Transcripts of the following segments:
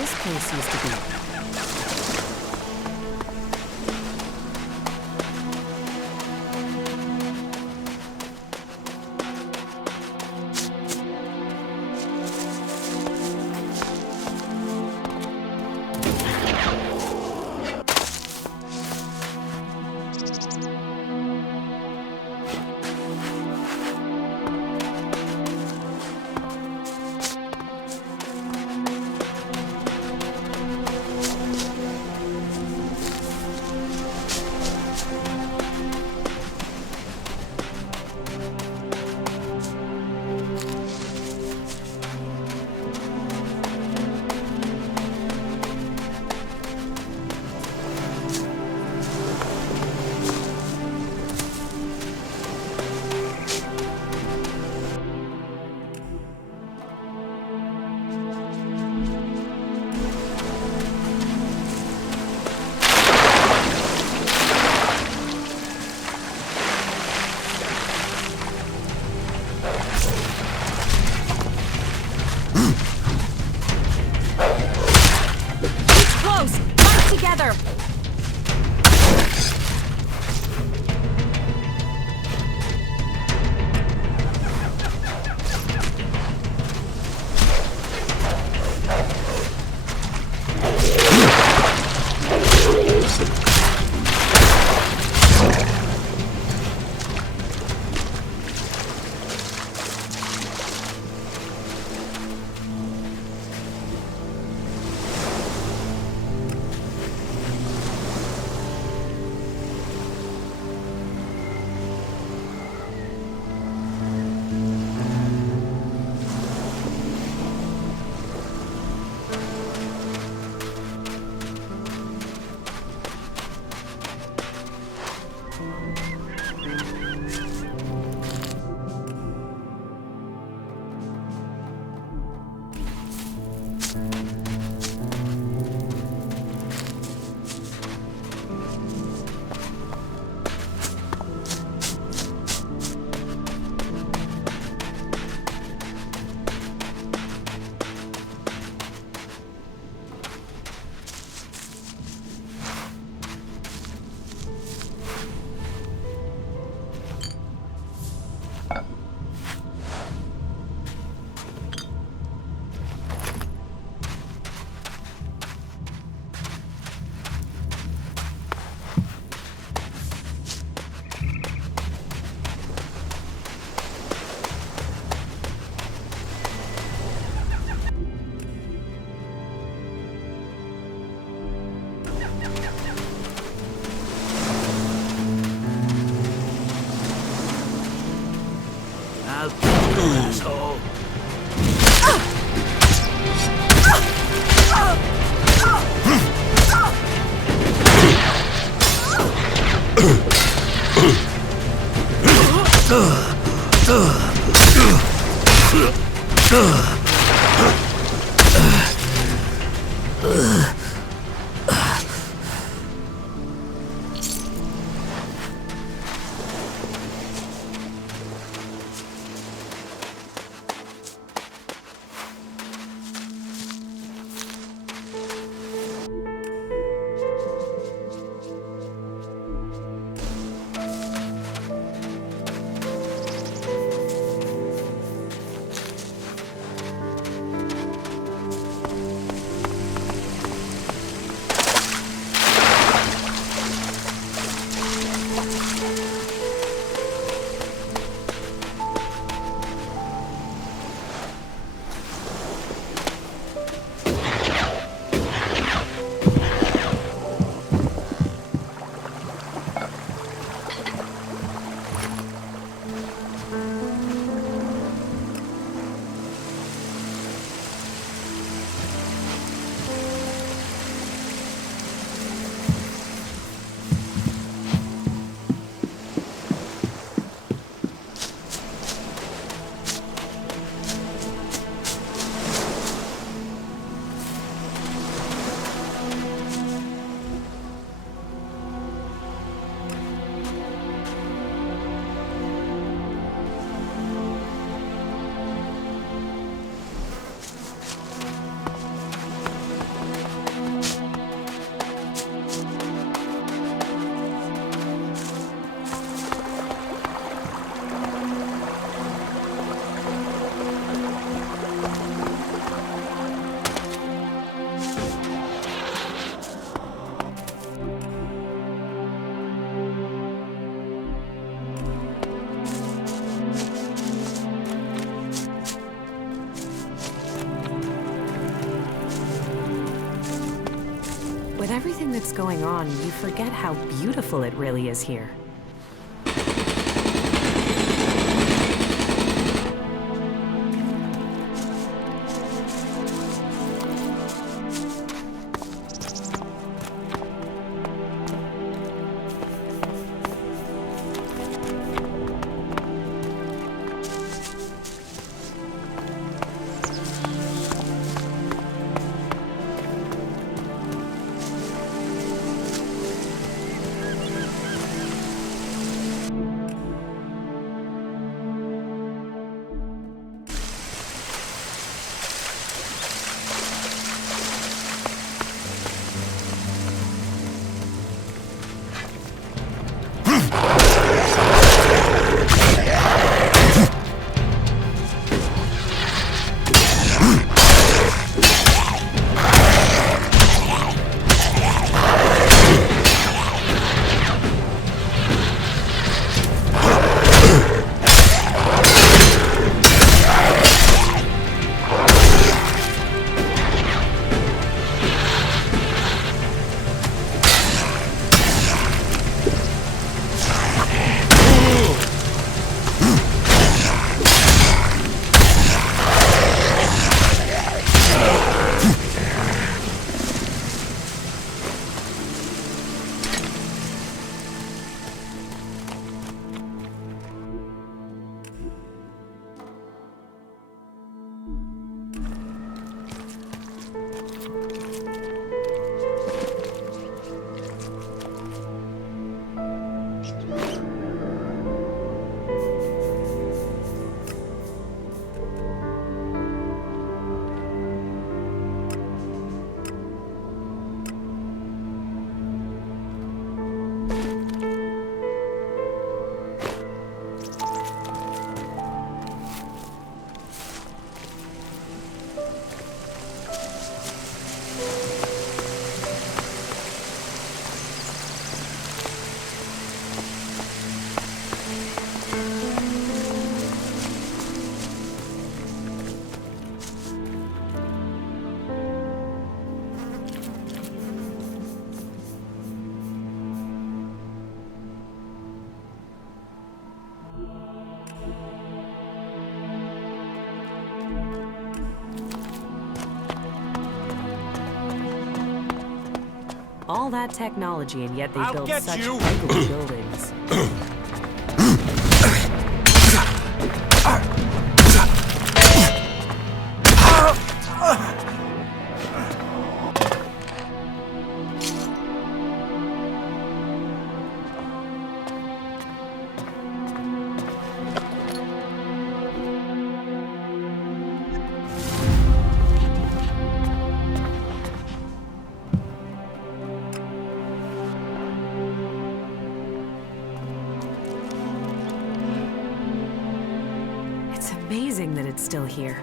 this place used to be. Together! Asshole. With everything that's going on, you forget how beautiful it really is here. All that technology, and yet they build such ugly buildings. It's amazing that it's still here.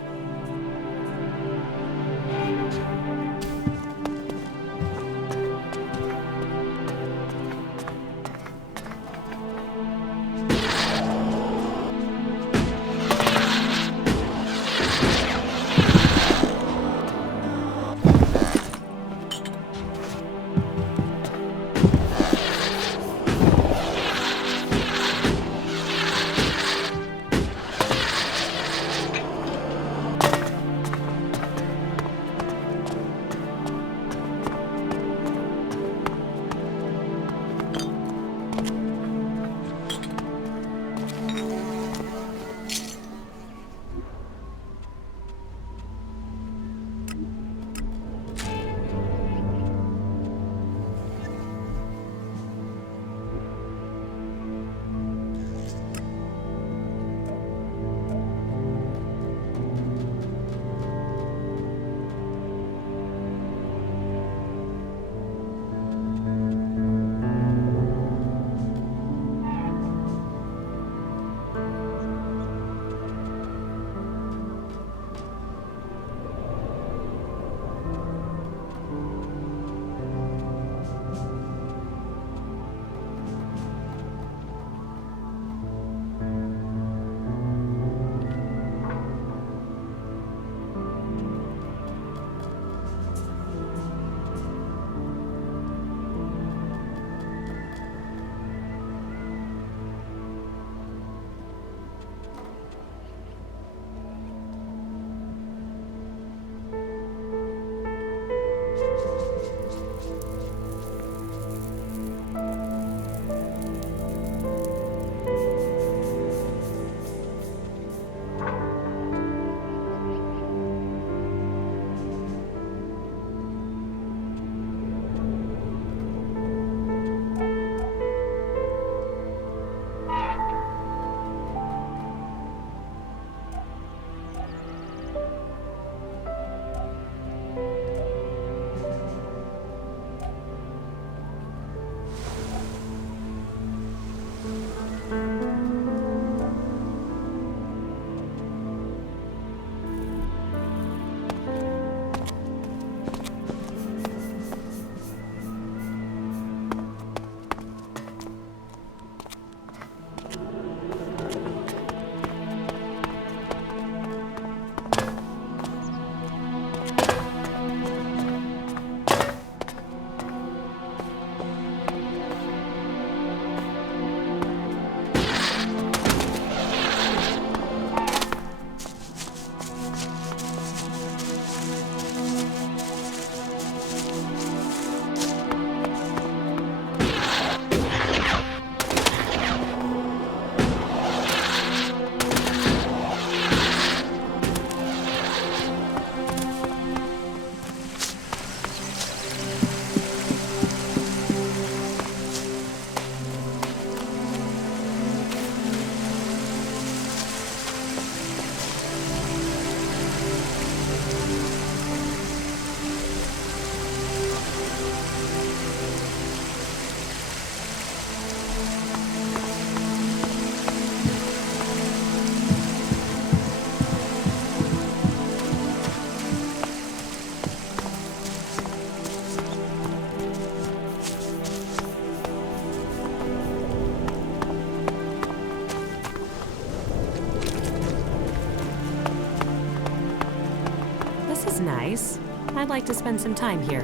place. I'd like to spend some time here.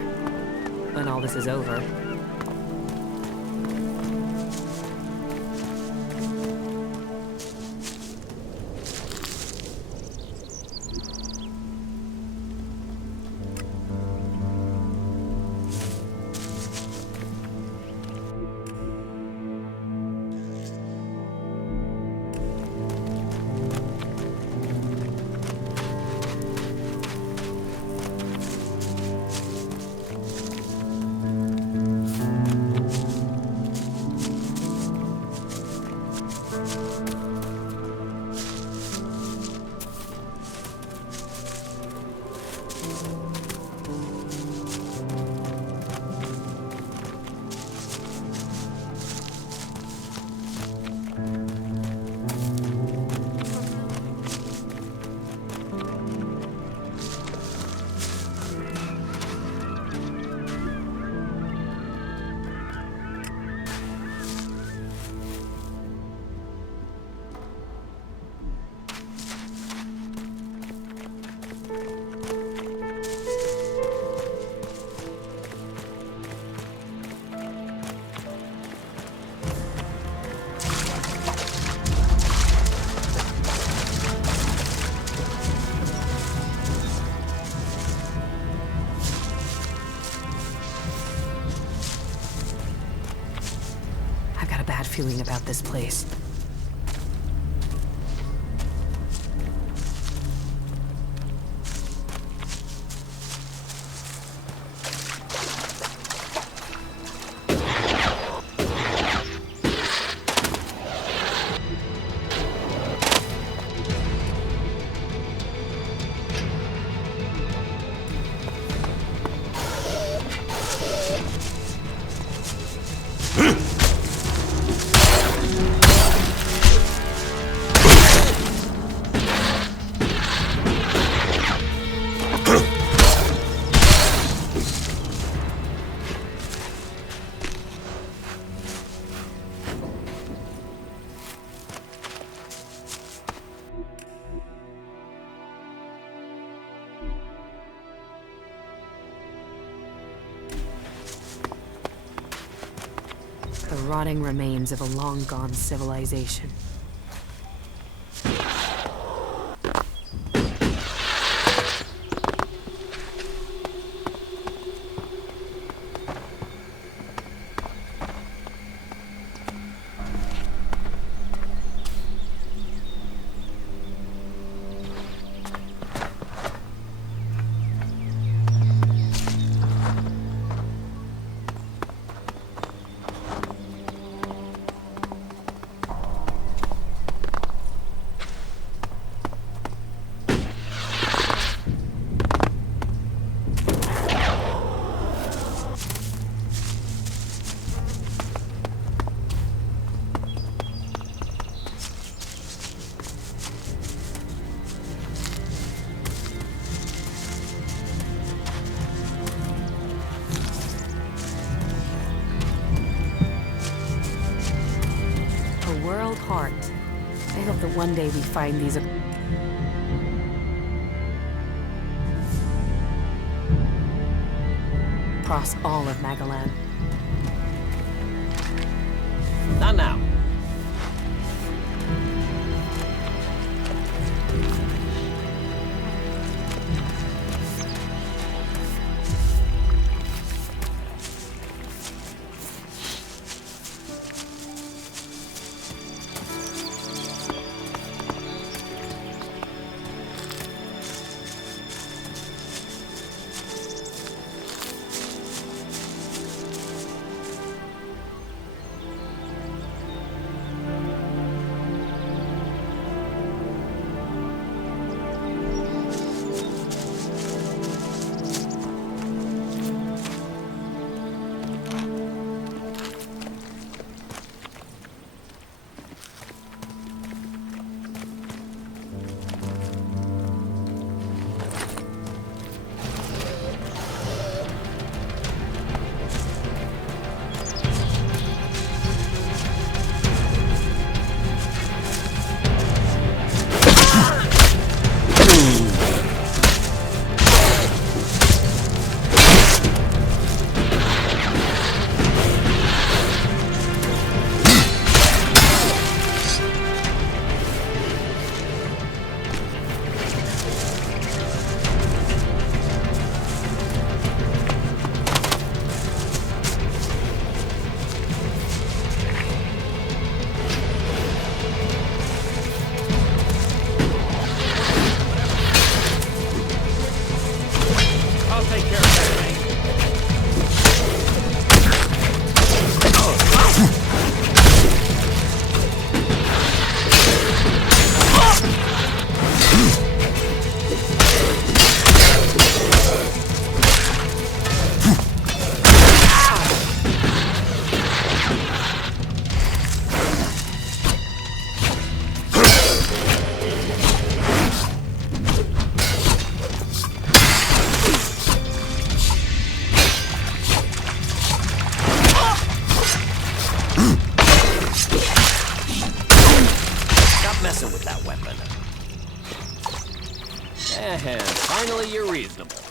When all this is over. Feeling about this place. The rotting remains of a long-gone civilization. Heart. I hope that one day we find these across all of Magalan. Not now. reasonable.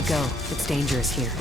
should go. It's dangerous here.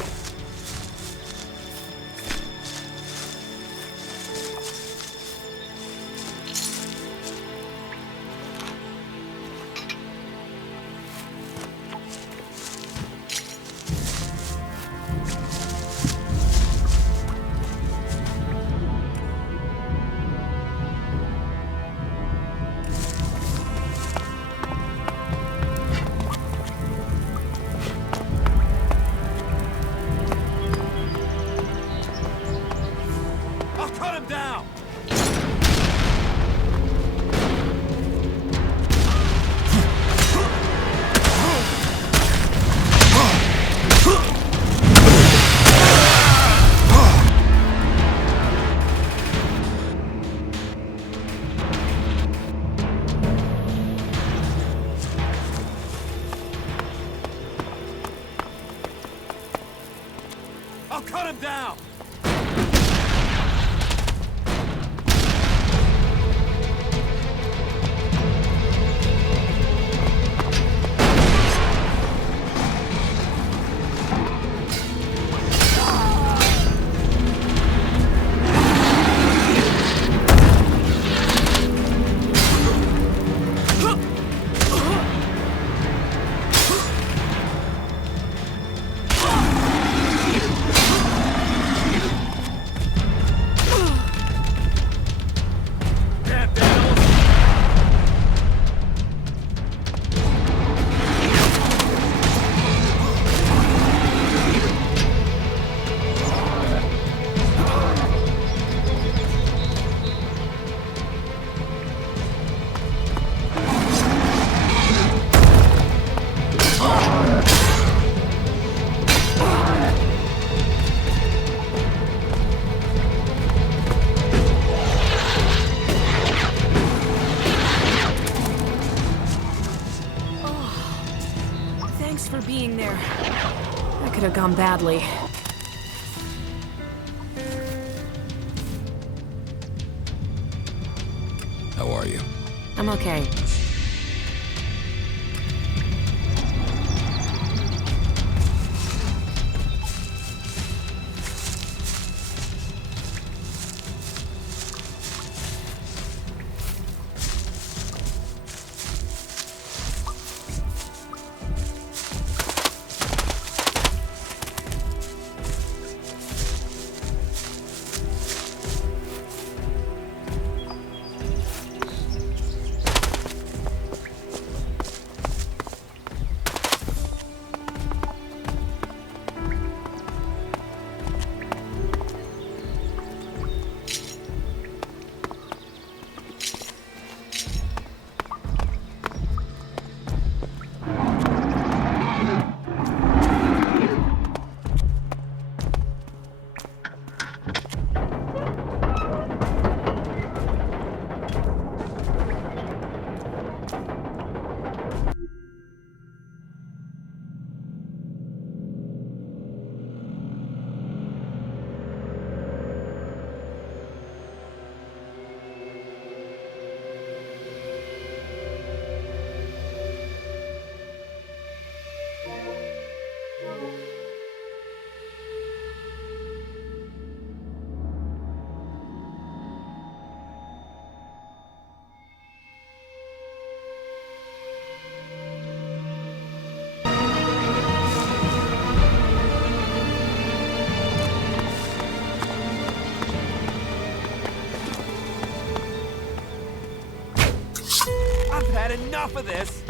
I'll cut him down! Thanks for being there. That could have gone badly. How are you? I'm okay. I've had enough of this!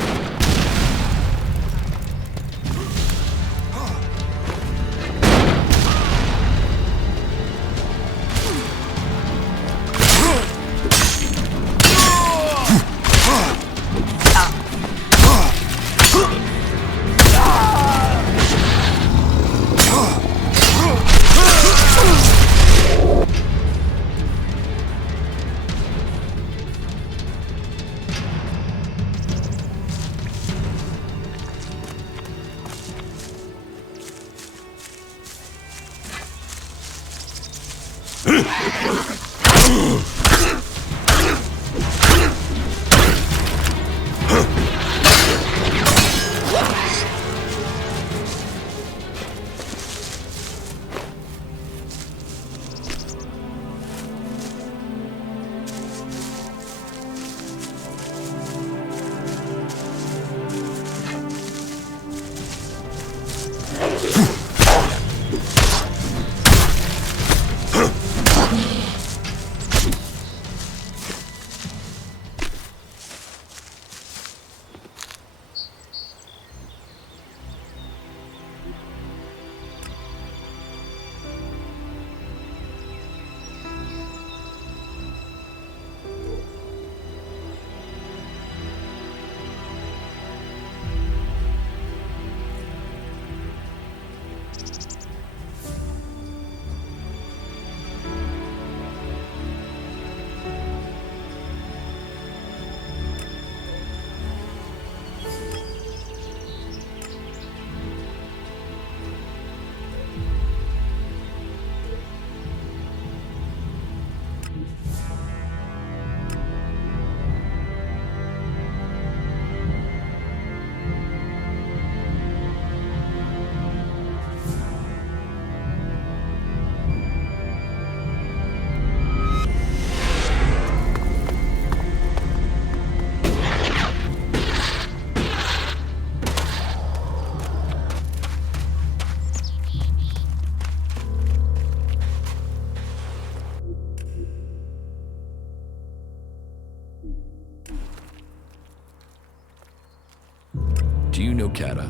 Do you know Kata?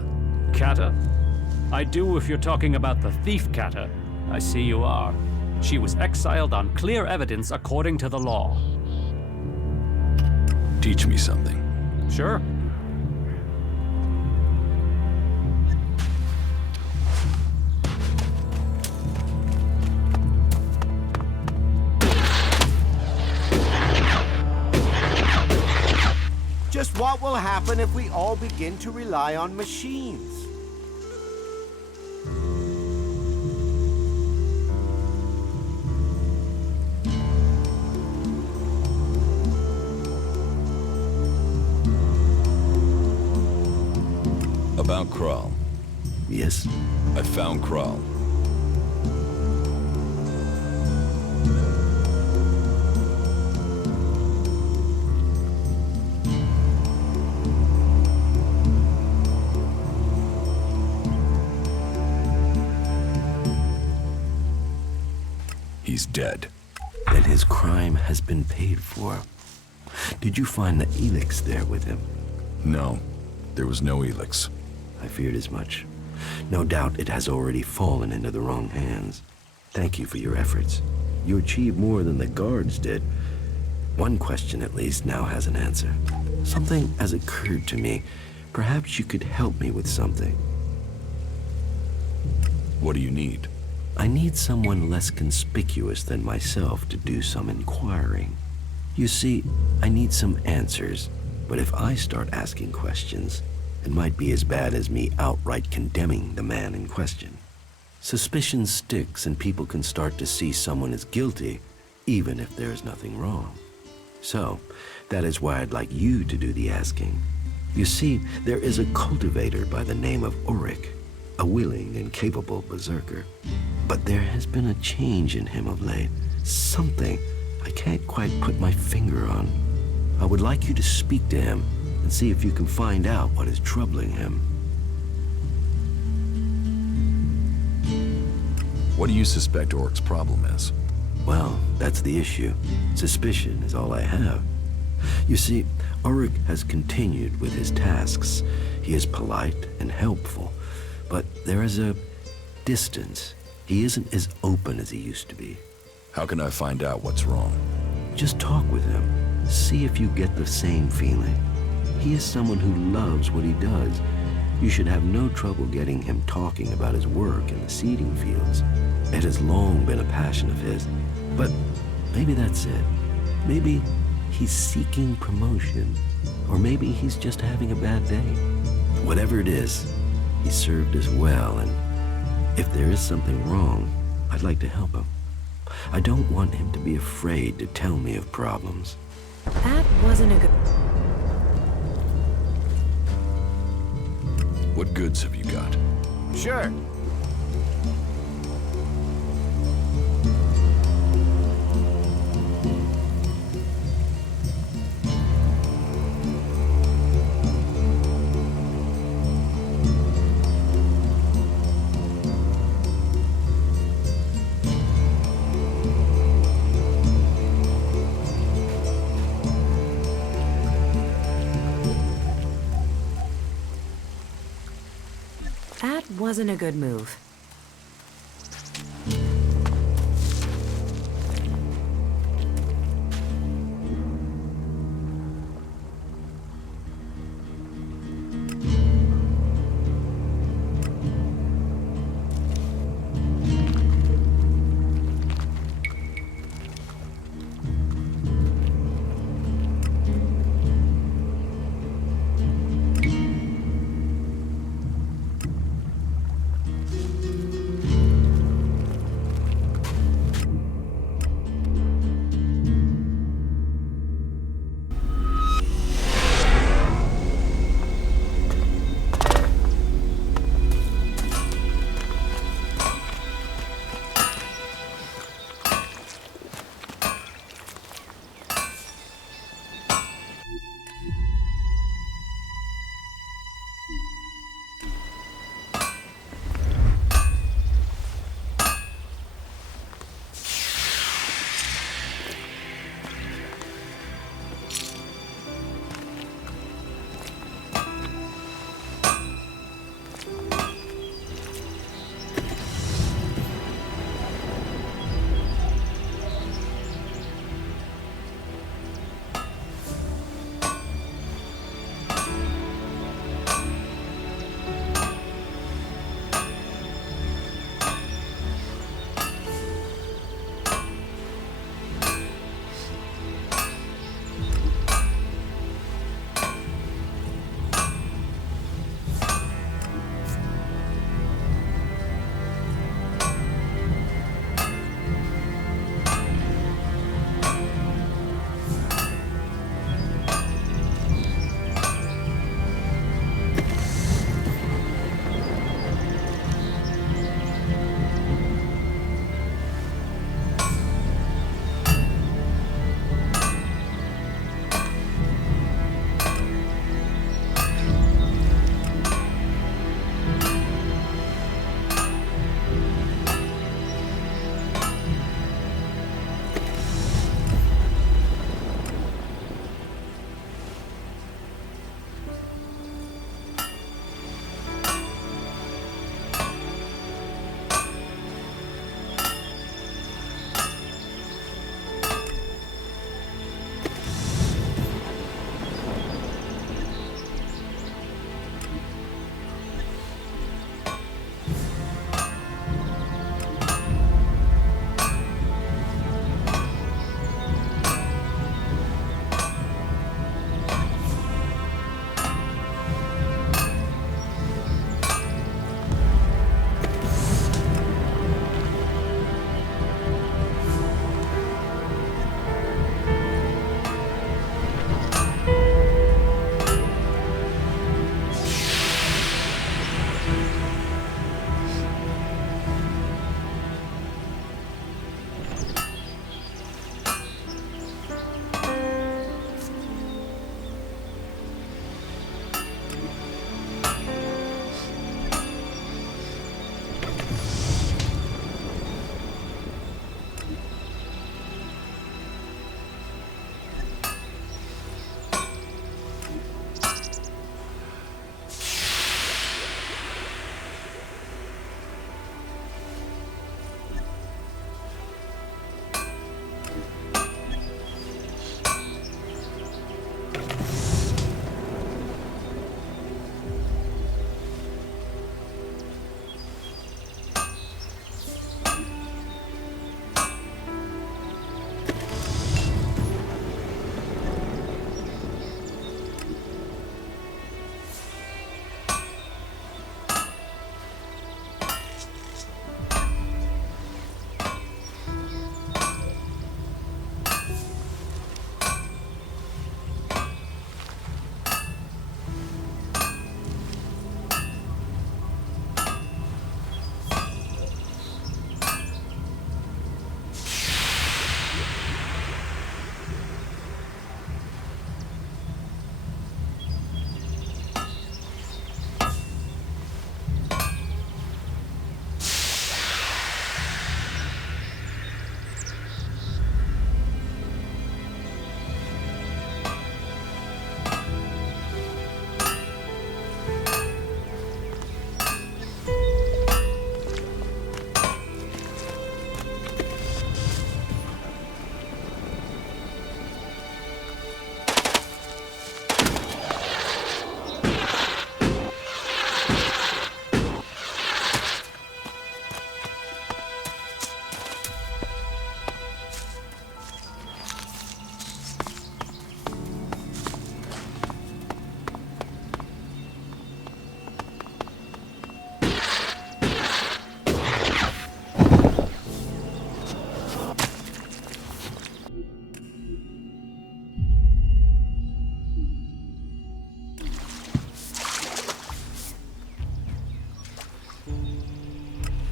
Kata? I do if you're talking about the thief Kata. I see you are. She was exiled on clear evidence according to the law. Teach me something. Sure. Just what will happen if we all begin to rely on machines? About Kral. Yes? I found Kral. He's dead. Then his crime has been paid for. Did you find the ELEX there with him? No, there was no ELEX. I feared as much. No doubt it has already fallen into the wrong hands. Thank you for your efforts. You achieved more than the guards did. One question at least now has an answer. Something has occurred to me. Perhaps you could help me with something. What do you need? I need someone less conspicuous than myself to do some inquiring. You see, I need some answers, but if I start asking questions, it might be as bad as me outright condemning the man in question. Suspicion sticks and people can start to see someone as guilty, even if there's nothing wrong. So, that is why I'd like you to do the asking. You see, there is a cultivator by the name of Ulrich, a willing and capable berserker. But there has been a change in him of late. Something I can't quite put my finger on. I would like you to speak to him and see if you can find out what is troubling him. What do you suspect Oric's problem is? Well, that's the issue. Suspicion is all I have. You see, Ulrich has continued with his tasks. He is polite and helpful, but there is a distance. He isn't as open as he used to be. How can I find out what's wrong? Just talk with him. See if you get the same feeling. He is someone who loves what he does. You should have no trouble getting him talking about his work in the seeding fields. It has long been a passion of his. But maybe that's it. Maybe he's seeking promotion. Or maybe he's just having a bad day. Whatever it is, he served us well, and if there is something wrong, I'd like to help him. I don't want him to be afraid to tell me of problems. That wasn't a good... What goods have you got? Sure. That wasn't a good move.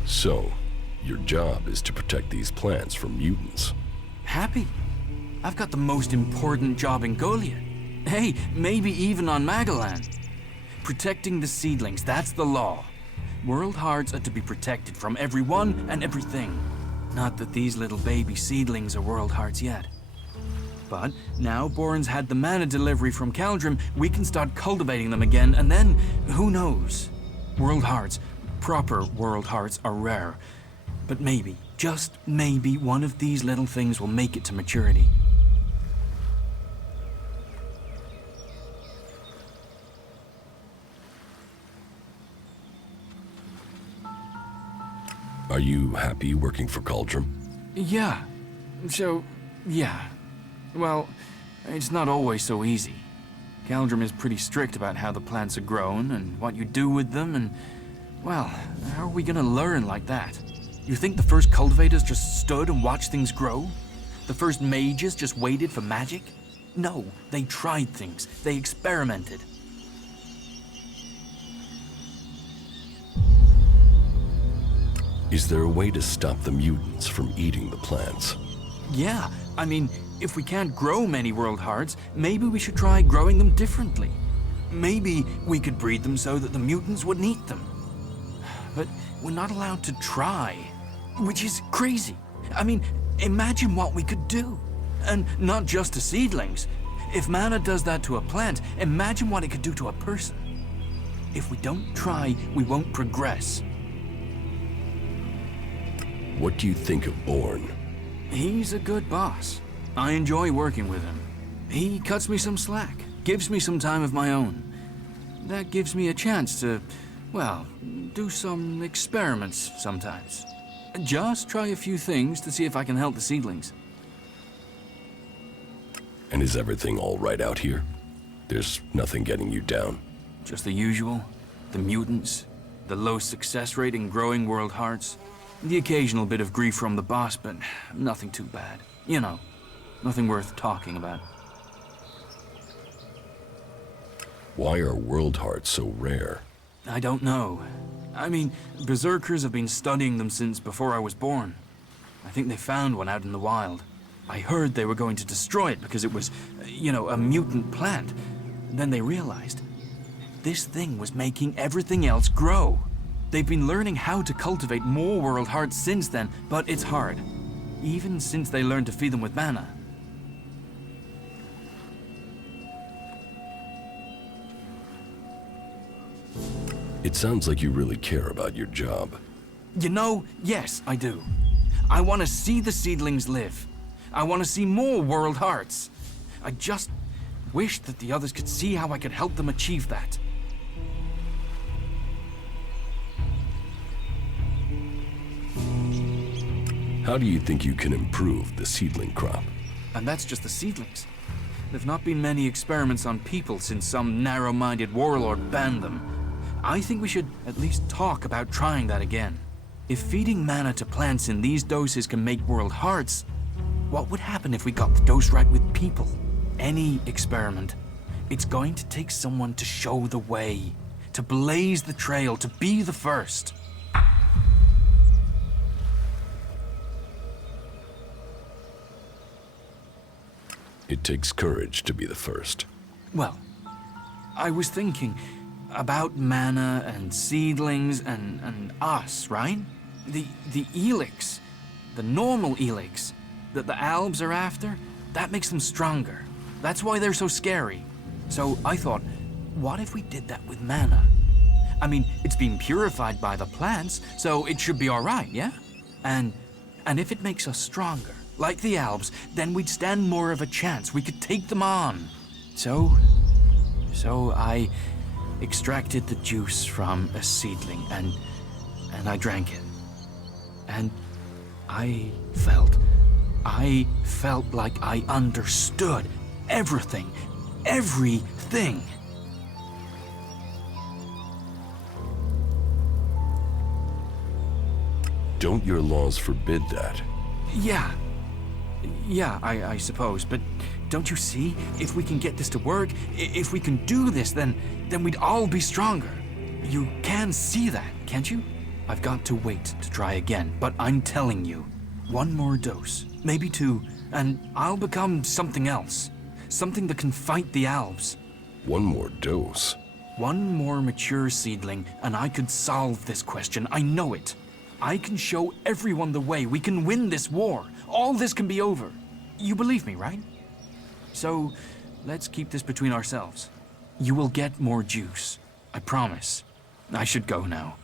So, your job is to protect these plants from mutants. Happy? I've got the most important job in Goliet. Hey, maybe even on Magalan. Protecting the seedlings, that's the law. World hearts are to be protected from everyone and everything. Not that these little baby seedlings are world hearts yet. But now Boren's had the mana delivery from Caldrum, we can start cultivating them again, and then, who knows? World hearts, proper world hearts, are rare. But maybe, just maybe, one of these little things will make it to maturity. Are you happy working for Cauldron? Yeah. Yeah. Well, it's not always so easy. Caldrum is pretty strict about how the plants are grown and what you do with them, and, well, how are we gonna learn like that? You think the first cultivators just stood and watched things grow? The first mages just waited for magic? No, they tried things. They experimented. Is there a way to stop the mutants from eating the plants? Yeah, I mean, if we can't grow many world hearts, maybe we should try growing them differently. Maybe we could breed them so that the mutants wouldn't eat them. But we're not allowed to try, which is crazy. I mean, imagine what we could do. And not just to seedlings. If mana does that to a plant, imagine what it could do to a person. If we don't try, we won't progress. What do you think of Bourne? He's a good boss. I enjoy working with him. He cuts me some slack, gives me some time of my own. That gives me a chance to, well, do some experiments sometimes. Just try a few things to see if I can help the seedlings. And is everything all right out here? There's nothing getting you down? Just the usual. The mutants, the low success rate in growing world hearts, the occasional bit of grief from the boss, but nothing too bad. You know, nothing worth talking about. Why are world hearts so rare? I don't know. I mean, berserkers have been studying them since before I was born. I think they found one out in the wild. I heard they were going to destroy it because it was, you know, a mutant plant. Then they realized this thing was making everything else grow. They've been learning how to cultivate more world hearts since then, but it's hard. Even since they learned to feed them with mana. It sounds like you really care about your job. You know, yes, I do. I want to see the seedlings live. I want to see more world hearts. I just wish that the others could see how I could help them achieve that. How do you think you can improve the seedling crop? And that's just the seedlings. There've not been many experiments on people since some narrow-minded warlord banned them. I think we should at least talk about trying that again. If feeding mana to plants in these doses can make world hearts, what would happen if we got the dose right with people? Any experiment, it's going to take someone to show the way, to blaze the trail, to be the first. It takes courage to be the first. Well, I was thinking about mana and seedlings and us, right? The ELEX, the normal ELEX that the Albs are after, that makes them stronger. That's why they're so scary. So I thought, what if we did that with mana? I mean, it's been purified by the plants, so it should be all right, yeah? And if it makes us stronger, like the Albs, then we'd stand more of a chance. We could take them on. So I extracted the juice from a seedling and I drank it. And I felt like I understood everything. Don't your laws forbid that? Yeah, I suppose, but don't you see? If we can get this to work, if we can do this, then we'd all be stronger. You can see that, can't you? I've got to wait to try again, but I'm telling you, one more dose, maybe two, and I'll become something else. Something that can fight the Albs. One more dose? One more mature seedling, and I could solve this question. I know it. I can show everyone the way. We can win this war. All this can be over. You believe me, right? So, let's keep this between ourselves. You will get more juice. I promise. I should go now.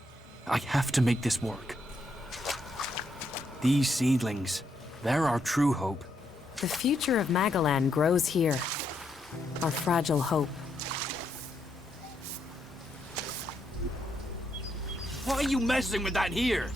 I have to make this work. These seedlings, they're our true hope. The future of Magalan grows here. Our fragile hope. Why are you messing with that here?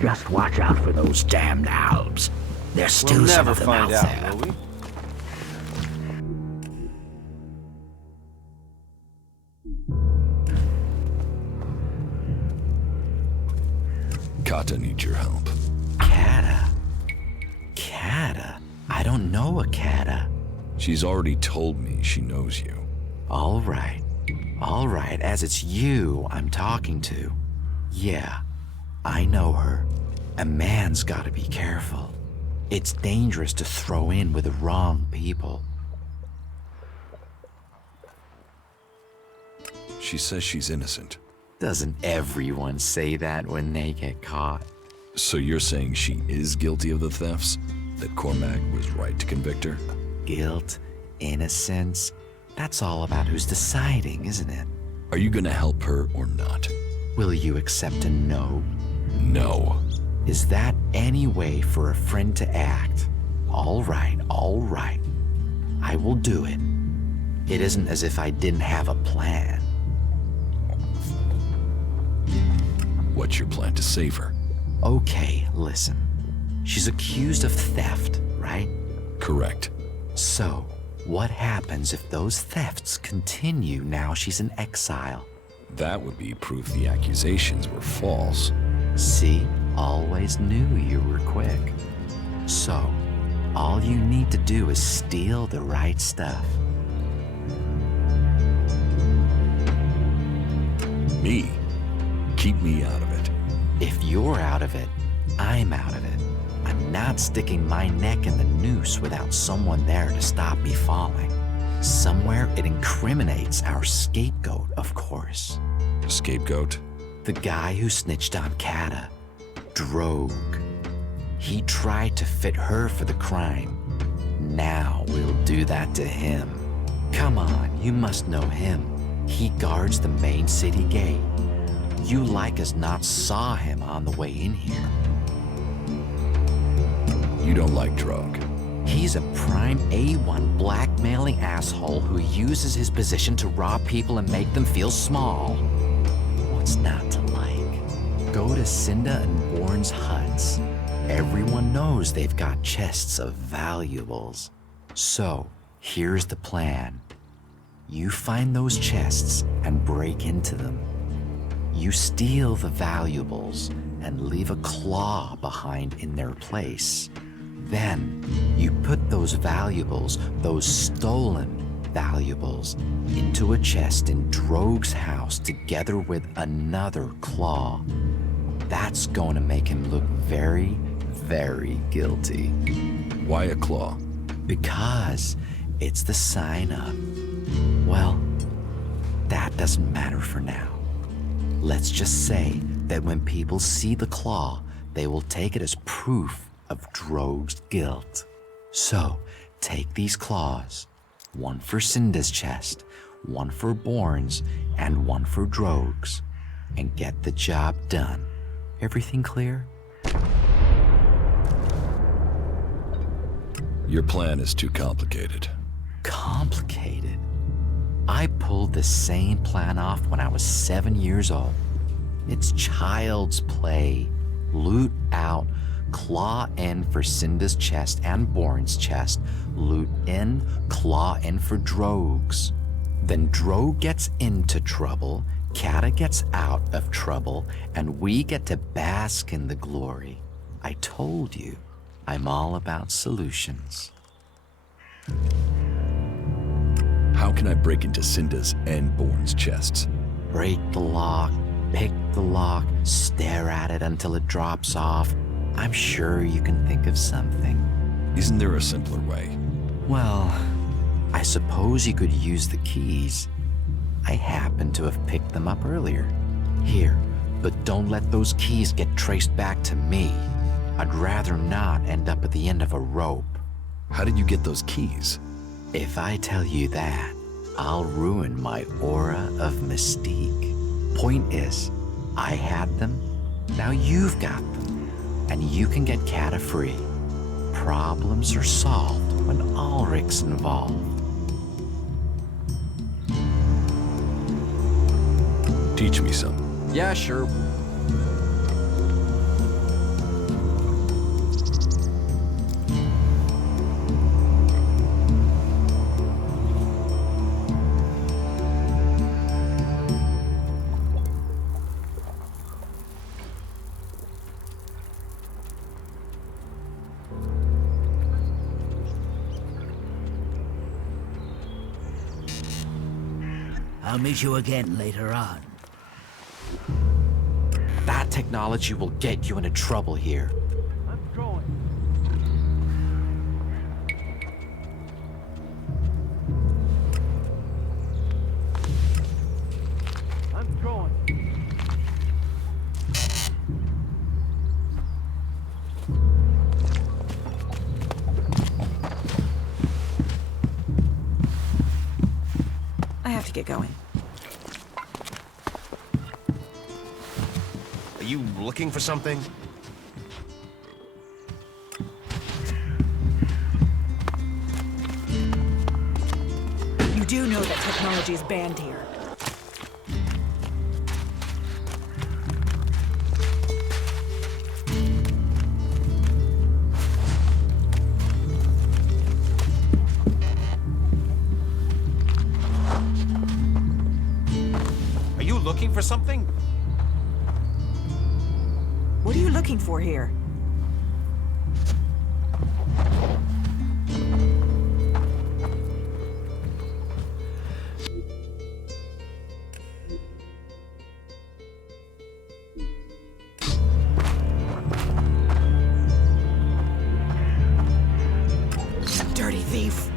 Just watch out for those damned Albs. There's still We'll some never of them find out out, there. will we? Kata needs your help. Kata? Kata? I don't know a Kata. She's already told me she knows you. All right, as it's you I'm talking to. Yeah, I know her. A man's gotta be careful. It's dangerous to throw in with the wrong people. She says she's innocent. Doesn't everyone say that when they get caught? So you're saying she is guilty of the thefts? that Cormac was right to convict her? Guilt, innocence, that's all about who's deciding, isn't it? Are you gonna help her or not? Will you accept a no? No. Is that any way for a friend to act? All right, all right. I will do it. It isn't as if I didn't have a plan. What's your plan to save her? Okay, listen. She's accused of theft, right? Correct. So, what happens if those thefts continue now she's in exile? That would be proof the accusations were false. See, always knew you were quick. So, all you need to do is steal the right stuff. Me? Keep me out of it. If you're out of it, I'm out of it. I'm not sticking my neck in the noose without someone there to stop me falling. Somewhere it incriminates our scapegoat, of course. Scapegoat? The guy who snitched on Kata. Drogue. He tried to fit her for the crime. Now we'll do that to him. Come on, you must know him. He guards the main city gate. You like as not saw him on the way in here. You don't like Drogue. He's a prime A1 blackmailing asshole who uses his position to rob people and make them feel small. What's not to like? Go to Cinda and Bourne's huts. Everyone knows they've got chests of valuables. So, here's the plan. You find those chests and break into them. You steal the valuables and leave a claw behind in their place. Then, you put those valuables, those stolen valuables, into a chest in Drogue's house together with another claw. That's going to make him look very, very guilty. Why a claw? Because it's the sign of, well, that doesn't matter for now. Let's just say that when people see the claw, they will take it as proof of Drogue's guilt. So, take these claws, one for Cinda's chest, one for Bourne's, and one for Drogue's, and get the job done. Everything clear? Your plan is too complicated. Complicated? I pulled the same plan off when I was 7 years old. It's child's play. Loot out, claw in for Cinda's chest and Bourne's chest, loot in, claw in for Drogue's. Then Drogue gets into trouble, Kata gets out of trouble, and we get to bask in the glory. I told you, I'm all about solutions. How can I break into Cinda's and Bourne's chests? Break the lock, pick the lock, stare at it until it drops off. I'm sure you can think of something. Isn't there a simpler way? Well, I suppose you could use the keys. I happen to have picked them up earlier. Here, but don't let those keys get traced back to me. I'd rather not end up at the end of a rope. How did you get those keys? If I tell you that, I'll ruin my aura of mystique. Point is, I had them, now you've got them, and you can get Kata free. Problems are solved when Ulrich's involved. Teach me some. Yeah, sure. I'll meet you again later on. That technology will get you into trouble here. I'm going. I'm going. I have to get going. Are you looking for something? You do know that technology is banned here. Are you looking for something? What are you looking for here? Dirty thief!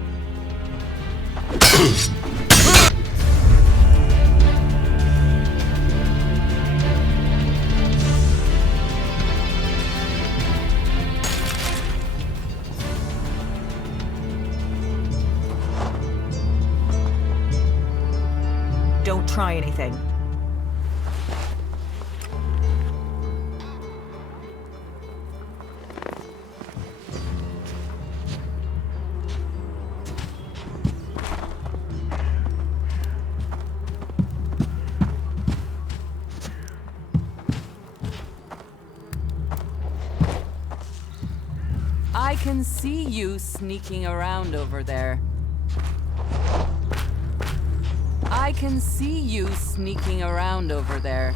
Don't try anything. I can see you sneaking around over there. I can see you sneaking around over there.